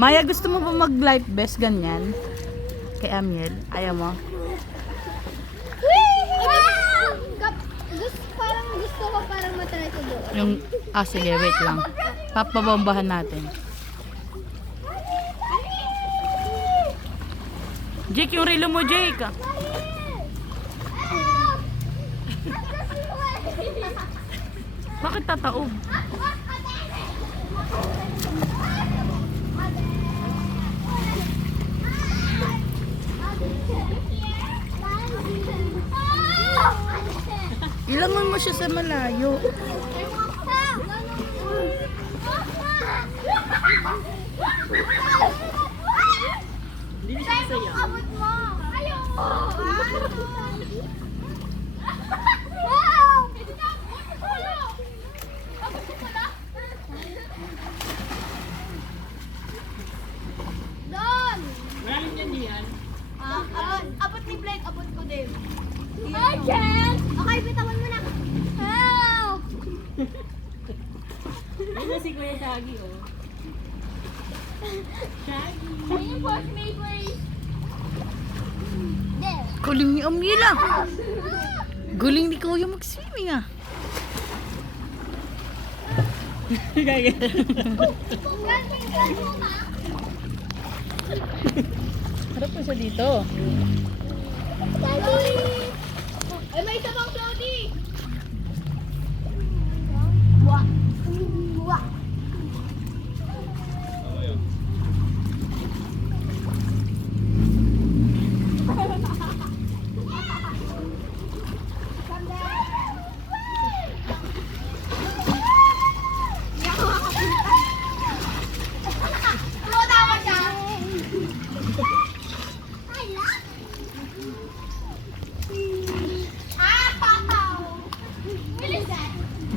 Maya, gusto mo ba mag-life vest ganyan? Kay Amiel, ayaw mo? Gusto ko parang matry ko doon. Yung, sige, wait lang. Papabombahan natin. Jake, yung relo mo, Jake. Bakit tataob? Ilangon mo siya sa malayo. Hindi siya masaya. Abot mo. Ayaw. Don. Maraming yan diyan. Abot ni Blake, abot ko din. I can't! Okay, bitawan mo na. Help! Ayun na si Kuya Shaggy, oh. Shaggy. Can you push me, please? There. Galing ni Amiel ah. Galing ni Kuya mag-swimming ah. Gaya. Harap mo siya dito. Ay, may isa pang Cloudy! Buwa. Buwa.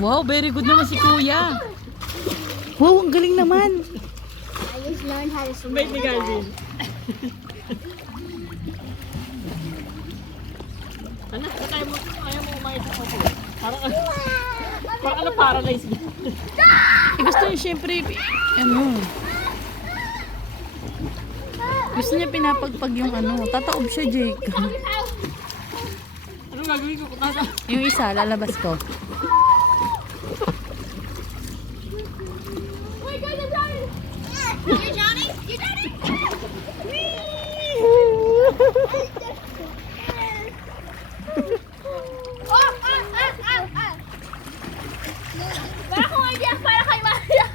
Wow, very good naman si Kuya. Wow, ang galing naman. I just learned how to swim. Mabait ni Calvin. Ano? Ayaw mo umayos ako po. Parang ano, paralyzed. Gusto niya syempre, ano. Gusto niya pinapagpag yung ano. Tataob siya, Jake. Anong gagawin ko? Yung isa, lalabas ko. You Johnny? You Johnny? Wala akong idea para kay Maria.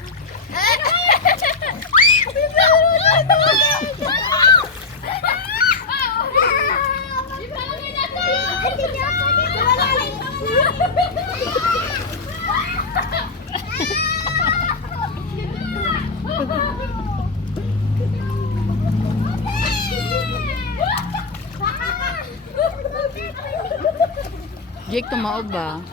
Jake, tumaob ba?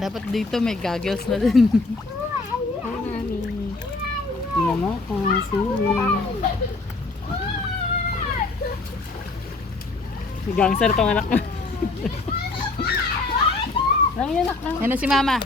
Dapat dito may goggles na din. Tingnan mo ako, Si gangster tong anak mo. Lang yan, anak lang. Yan na si Mama.